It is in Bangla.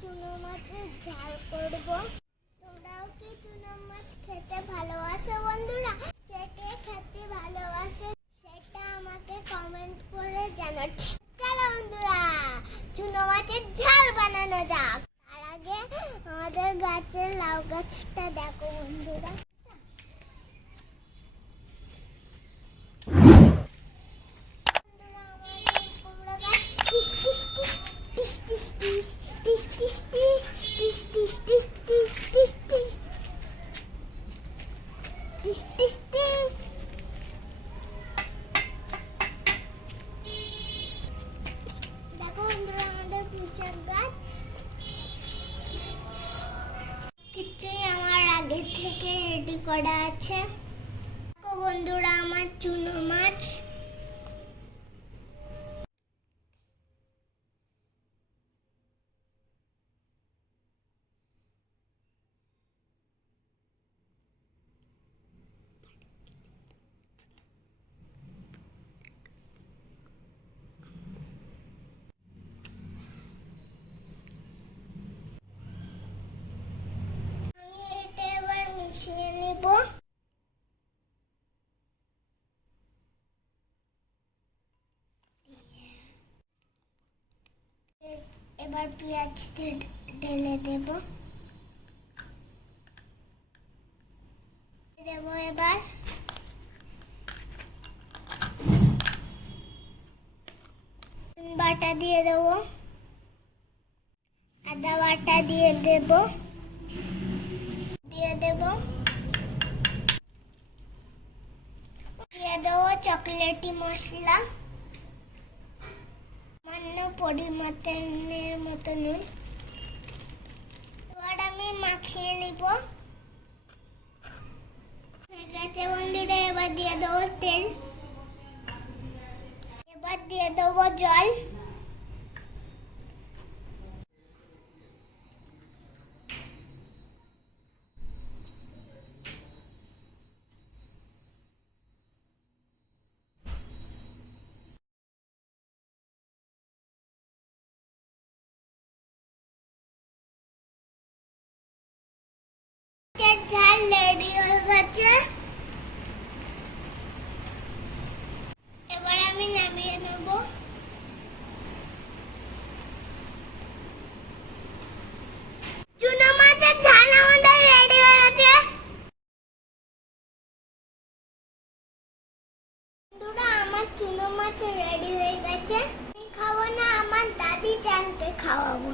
চুনো মাছের ঝাল করব। তোমরাও কি চুনো মাছ খেতে ভালোবাসো বন্ধুরা? কে কে খেতে ভালোবাসো সেটা আমাকে কমেন্ট করে জানাও। চলো বন্ধুরা, চুনো মাছের ঝাল বানানো যাক। তার আগে আমাদের গাছের লাউ গাছটা দেখো বন্ধুরা। দেখো বন্ধুরা, আমাদের পুঁচার গাছ কিছুই আমার আগে থেকে রেডি করা আছে। দেখো বন্ধুরা, আমার চুনো মাছ। আমি এটা এবার মিশিয়ে নিব। এবার পেঁয়াজ ঢেলে দেব। এবার বাটা দিয়ে দেবো, আদা বাটা দিয়ে দেব, দিয়ে দেবো চকলেটি মশলা, সামান্য পরিমাণের মতো নুন। এবার আমি মাখিয়ে নিব। হয়ে গেছে বন্ধুরা, এবার দিয়ে দেবো তেল, এবার দিয়ে দেবো জল। ঝাল রেডি হয়ে গেছে। এবার আমি নামিয়ে নেব। চুনো মাছের ঝাল আমাদের রেডি হয়ে গেছে। বন্ধুরা, আমার চুনো মাছ রেডি হয়ে গেছে। আমি খাবো না, আমার দাদি জানকে খাওয়াবো।